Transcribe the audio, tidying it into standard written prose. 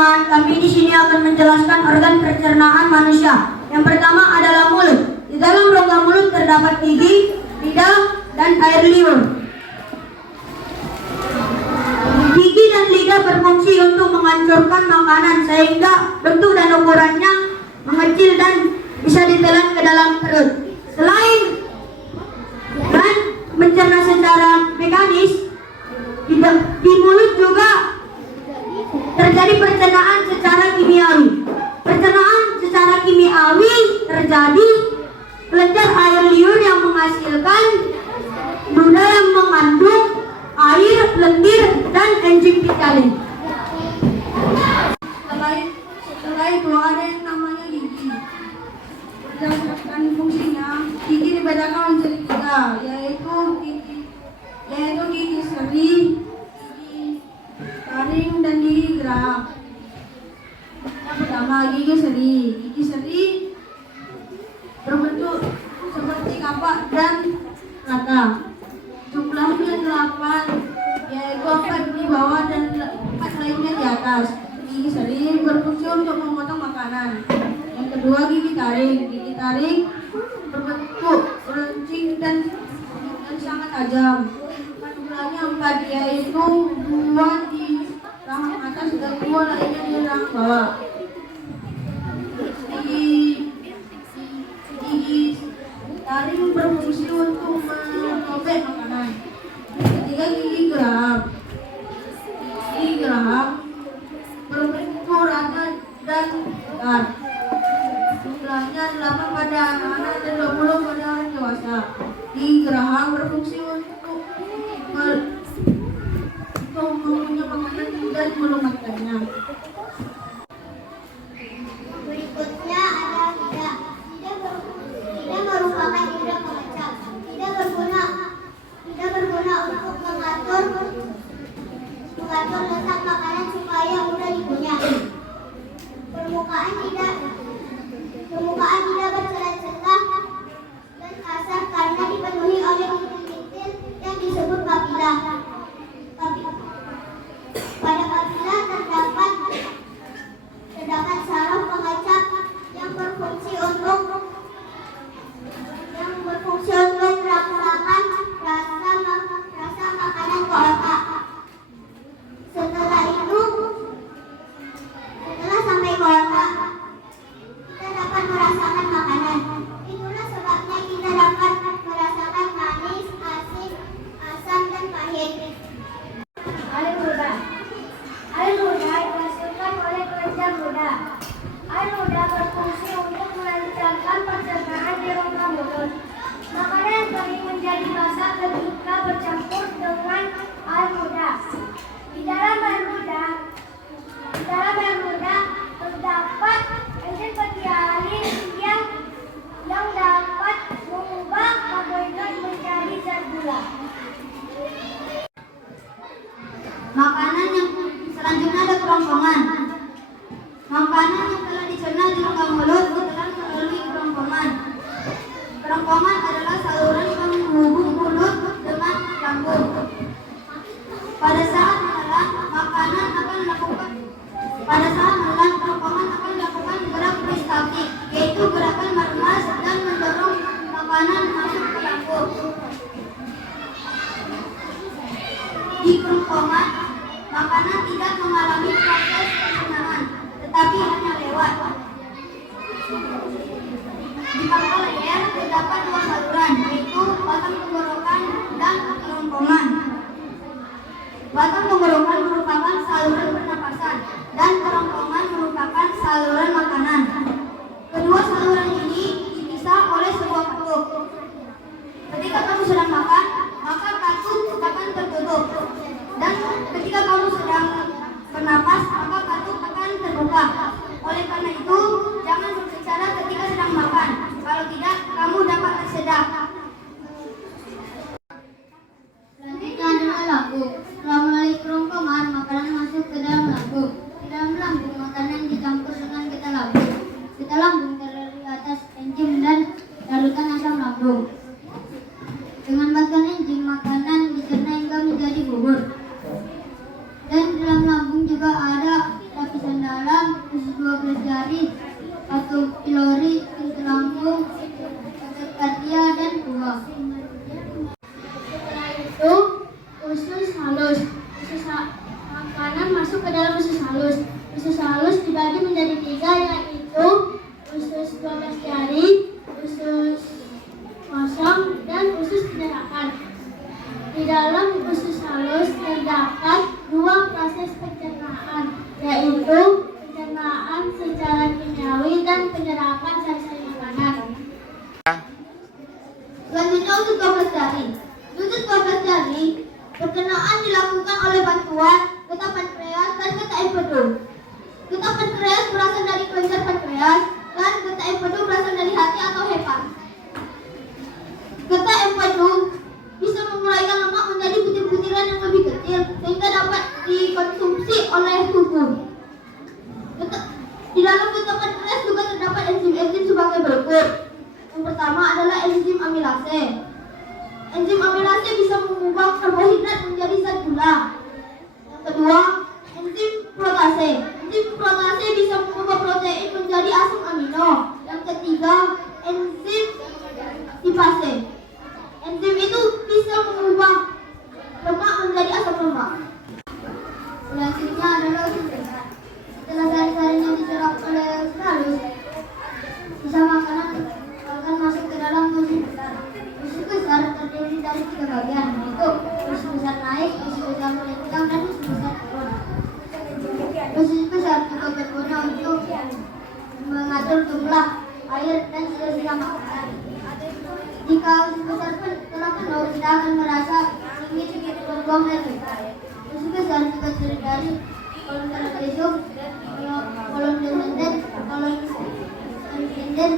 teman-teman, kami di sini akan menjelaskan organ pencernaan manusia. Yang pertama adalah mulut. Di dalam rongga mulut terdapat gigi, lidah, dan air liur. Gigi dan lidah berfungsi untuk menghancurkan makanan sehingga bentuk dan ukurannya mengecil dan bisa ditelan ke dalam perut. Selain dan mencerna secara mekanis, di mulut juga terjadi pencernaan secara kimiawi. Pencernaan secara kimiawi terjadi kelenjar air liur yang menghasilkan duda yang mengandung air, lendir, dan enzim vitamin. Setelah itu ada yang namanya gigi. Berdasarkan fungsinya, gigi dibedakan menjadi tiga, yaitu gigi seri, gigi taring, dan gigi gerak. Yang pertama, gigi seri. Gigi seri berbentuk seperti kapak dan rata. Jumlahnya 8, yaitu 4 di bawah dan 4 lainnya di atas. Gigi seri berfungsi untuk memotong makanan. Yang kedua, gigi taring. Gigi taring berbentuk runcing dan sangat tajam. Jumlahnya 4, yaitu 2 di rahang atas dan 2 lainnya di rahang bawah. Gigi taring berfungsi untuk menobek makanan. Ketiga, gigi geraham. Gigi geraham berbentuk rata dan lebar. Jumlahnya 8 pada anak-anak dan 20 pada orang dewasa. Gigi geraham berfungsi untuk mengunyah makanan dan melumatkannya. Berikutnya ada lidah. Lidah merupakan indera pengecap. Lidah berguna untuk mengatur letak makanan supaya mudah dikunyah. Permukaan lidah bercelah-celah dan kasar karena dipenuhi oleh bintil-bintil yang disebut papila. Pada papila terdapat saraf pengecap yang berfungsi untuk merangsangkan rasa makanan ke otak. Setelah sampai ke otak, kita dapat merasakan makanan. Itulah sebabnya kita dapat merasakan manis, asin, asam, dan pahit. Air ludah. Air ludah dihasilkan oleh kelenjar ludah. Air ludah berfungsi untuk melancarkan pencernaan di rongga mulut. Makanan kering menjadi basah ketika bercampur dengan air ludah. Di dalam air ludah terdapat enzim vitamin yang dapat mengubah karbohidrat menjadi zat gula. Makanan yang selanjutnya ada kerongkongan. Makanan yang telah dicerna di rongga mulut ditelan melalui kerongkongan. Kerongkongan adalah saluran penghubung mulut masuk ke dalam usus halus. Usus halus dibagi menjadi 3, yaitu usus 12 jari, usus kosong, dan usus penyerapan. Di dalam usus halus terdapat 2 proses pencernaan, yaitu pencernaan secara kimiawi dan penyerapan sari-sari makanan. Selanjutnya usus 12 jari. Usus 12 jari perkenaan dilakukan oleh bantuan getah pankreas dan getah empedu. Getah pankreas berasal dari kelenjar pankreas dan getah empedu berasal dari hati atau hepan. Getah empedu bisa menguraikan lemak menjadi butir-butiran yang lebih kecil sehingga dapat dikonsumsi oleh tubuh. Di dalam getah pankreas juga terdapat enzim-enzim sebagai berikut. Yang pertama adalah enzim amilase. Enzim amilase bisa mengubah karbohidrat menjadi zat gula. Yang kedua, enzim protase. Enzim protase bisa mengubah protein menjadi asam amino. Yang ketiga, enzim lipase. Enzim itu bisa mengubah lemak menjadi asam lemak. Selanjutnya adalah usus besar. Setelah sari-sarinya diserap oleh usus halus, sisa makanan akan masuk ke dalam usus besar. Usus besar terdiri dari 3 bagian, yaitu usus besar naik, usus besar melintang, dan usus besar turun. Usus besar juga berguna untuk mengatur jumlah air dan sisa makanan. Jika usus besar telah penuh, kita akan merasa ingin membuang air besar. Usus besar juga terdiri dari kolon kalsium, kolon dendrit, kolon dendrit,